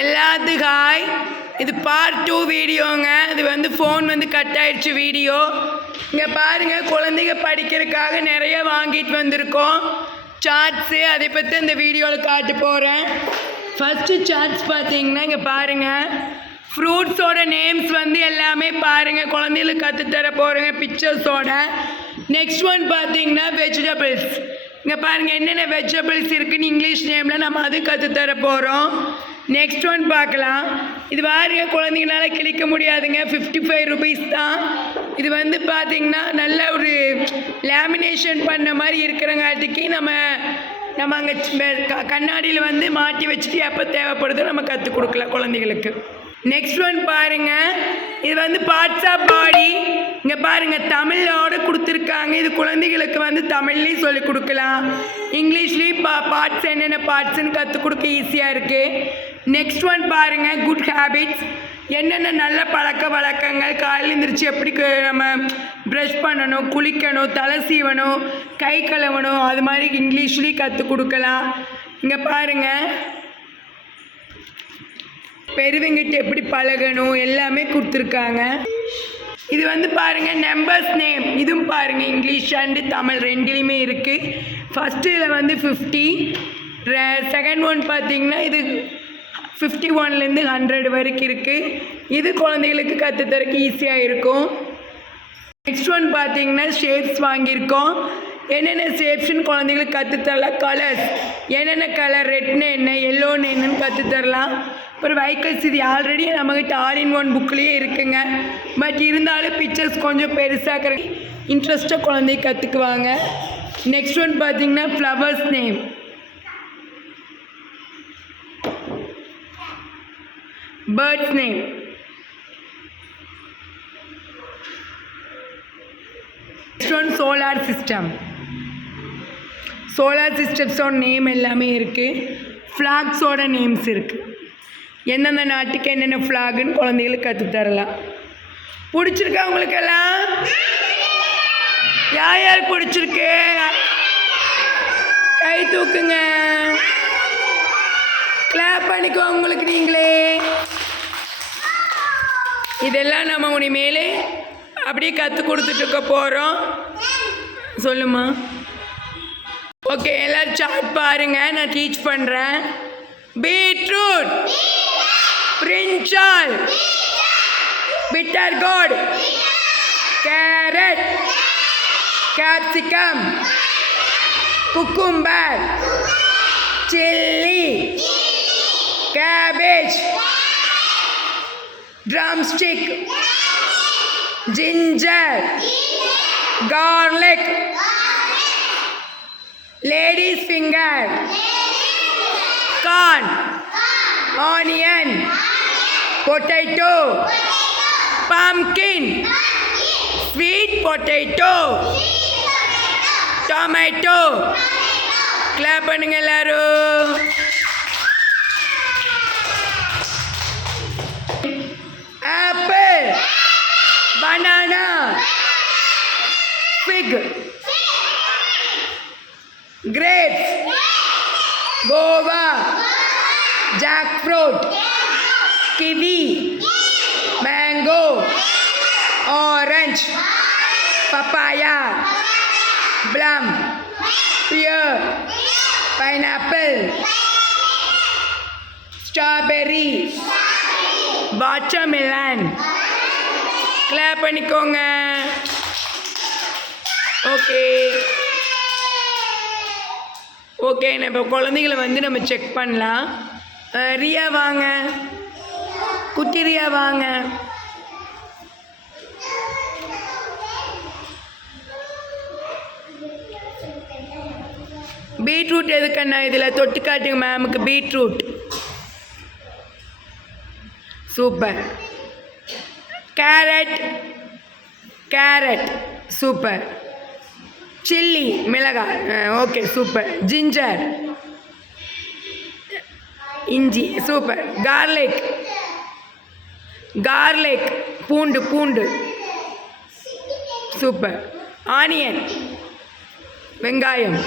எல்லாத்துக்கும் ஹாய். இது பார்ட் 2 வீடியோங்க. இது வந்து ஃபோன் வந்து கட் ஆயிடுச்சு வீடியோ. இங்கே பாருங்கள், குழந்தைங்க படிக்கிறதுக்காக நிறைய வாங்கிட்டு வந்திருக்கோம். சார்ட்ஸு அதை பற்றி இந்த வீடியோவில் காட்ட போகிறேன். ஃபஸ்ட்டு சார்ட்ஸ் பார்த்தீங்கன்னா இங்கே பாருங்கள், ஃப்ரூட்ஸோட நேம்ஸ் வந்து எல்லாமே பாருங்கள், குழந்தைகளுக்கு கற்றுத்தர போகிறேங்க பிக்சர்ஸோட. நெக்ஸ்ட் ஒன் பார்த்தீங்கன்னா வெஜிடபிள்ஸ். இங்கே பாருங்கள் என்னென்ன வெஜிடபிள்ஸ் இருக்குதுன்னு இங்கிலீஷ் நேமில் நம்ம அது கற்றுத்தர போகிறோம். நெக்ஸ்ட் ஒன் பார்க்கலாம். இது பாருங்க, குழந்தைங்களால கிழிக்க முடியாதுங்க, 55 ருபீஸ் தான். இது வந்து பார்த்திங்கன்னா நல்ல ஒரு லேமினேஷன் பண்ண மாதிரி இருக்கிறங்காட்டிக்கு நம்ம அங்கே கண்ணாடியில் வந்து மாட்டி வச்சுட்டு எப்போ தேவைப்படுதோ நம்ம கற்றுக் கொடுக்கலாம் குழந்தைகளுக்கு. நெக்ஸ்ட் ஒன் பாருங்கள், இது வந்து பார்ட்ஸ் ஆஃப் பாடி. இங்கே பாருங்கள் தமிழோடு கொடுத்துருக்காங்க. இது குழந்தைகளுக்கு வந்து தமிழ்லேயும் சொல்லிக் கொடுக்கலாம், இங்கிலீஷ்லேயும் பார்ட்ஸ் என்னென்ன பார்ட்ஸுன்னு கற்றுக் கொடுக்க ஈஸியாக இருக்குது. நெக்ஸ்ட் ஒன் பாருங்கள், குட் ஹேபிட்ஸ். என்னென்ன நல்ல பழக்க வழக்கங்கள், காலையில் எழுந்திரிச்சு எப்படி நம்ம ப்ரஷ் பண்ணணும், குளிக்கணும், தலை சீவணும், கை கழுவணும், அது மாதிரி இங்கிலீஷ்லேயும் கற்றுக் கொடுக்கலாம். இங்கே பாருங்கள், பெரியவங்கிட்ட எப்படி பழகணும் எல்லாமே கொடுத்துருக்காங்க. இது வந்து பாருங்கள் நம்பர்ஸ் நேம். இதுவும் பாருங்கள் இங்கிலீஷ் அண்டு தமிழ் ரெண்டுலேயுமே இருக்குது. ஃபஸ்ட்டு இதில் வந்து 50, செகண்ட் ஒன் பார்த்திங்கன்னா இது 51லேருந்து 100 வரைக்கும் இருக்குது. இது குழந்தைகளுக்கு கற்றுத்தரக்கு ஈஸியாக இருக்கும். நெக்ஸ்ட் ஒன் பார்த்திங்கன்னா ஷேப்ஸ் வாங்கியிருக்கோம். என்னென்ன ஷேப்ஸ்ன்னு குழந்தைங்களுக்கு கற்றுத்தரலாம். கலர்ஸ், என்னென்ன கலர், ரெட்னு என்ன, எல்லோன்னு என்னன்னு கற்றுத்தரலாம். அப்புறம் வெஹிக்கிள்ஸ், இது ஆல்ரெடி நம்மக்கிட்ட all-in-one புக்லேயே இருக்குங்க. பட் இருந்தாலும் பிக்சர்ஸ் கொஞ்சம் பெருசாக இன்ட்ரெஸ்ட்டாக குழந்தை கற்றுக்குவாங்க. நெக்ஸ்ட் ஒன் பார்த்திங்கன்னா flowers name. Birds name. Next one solar system. Solar சிஸ்டம்ஸோட நேம் எல்லாமே இருக்குது. ஃப்ளாக்ஸோட நேம்ஸ் இருக்குது. எந்தெந்த நாட்டுக்கு என்னென்ன ஃப்ளாகுன்னு குழந்தைகளுக்கு கற்றுத்தரலாம். பிடிச்சிருக்கா உங்களுக்கெல்லாம்? யார் யார் பிடிச்சிருக்கு கை தூக்குங்க, கிளாப் பண்ணிக்கோ உங்களுக்கு நீங்களே. இதெல்லாம் நம்ம இனிமேல் அப்படியே கற்றுக் கொடுத்துட்ருக்க போகிறோம். சொல்லுமா? ஓகே, எல்லோரும் சார்ட் பாருங்கள், நான் டீச் பண்ணுறேன். பீட்ரூட், பிரிஞ்சால், bitter gourd, carrot, capsicum, cucumber, chili, cabbage, drumstick, ginger, garlic, lady's finger, corn, onion, potato, pumpkin, sweet potato, tomato. clap பண்ணுங்க எல்லாரும். apple, banana, fig, grapes, guava, jackfruit, kiwi, mango, orange, papaya, plum, pear, pineapple, strawberry, watermelon. clap பண்ணிக்கோங்க. Okay, நம்ம குழந்தைகளை வந்து நம்ம check பண்ணலாம். ரியா வாங்க, குட்டி ரியா வாங்க. பீட்ரூட் எதுக்கண்ணா இதில் தொட்டு காட்டுங்க மேமுக்கு. Beetroot super. Carrot, carrot super. Chilli மிளகாய், ஓகே சூப்பர். ஜிஞ்சர் இஞ்சி சூப்பர். கார்லிக், கார்லிக் பூண்டு, பூண்டு சூப்பர். ஆனியன் வெங்காயம்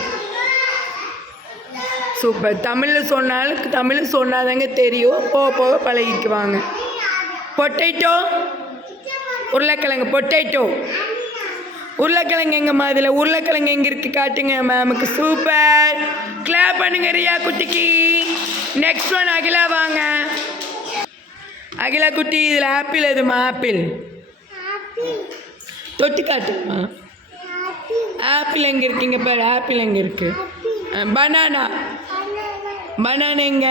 சூப்பர். தமிழில் சொன்னாதாங்க தெரியும். போக போக பழகிக்குவாங்க. பொட்டேட்டோ, உருளைக்கிழங்கு. பொட்டேட்டோ, உருளைக்கிழங்கு எங்கம்மா? இதில் உருளைக்கிழங்கு எங்கே இருக்குது காட்டுங்க மேமுக்கு. சூப்பர். கிளாப் பண்ணுங்க ரியா குட்டிக்கு. நெக்ஸ்ட் ஒன் அகிலா வாங்க. அகிலா குட்டி, இதில் ஆப்பிள் எதுமா? ஆப்பிள் தொட்டு காட்டுமா? ஆப்பிள் எங்கே இருக்குங்க பாரு. ஆப்பிள் எங்கே இருக்குது? பனானா. பனானா எங்க?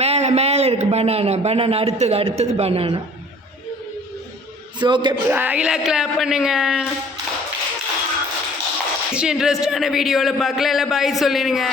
மேலே மேலே இருக்குது பனானா. அடுத்தது banana. So okay, Akila clap பண்ணுங்க. நெக்ஸ்ட் இன்ட்ரெஸ்டான வீடியோவில் பார்க்கல. எல்லாம் பாய் சொல்லிடுங்க.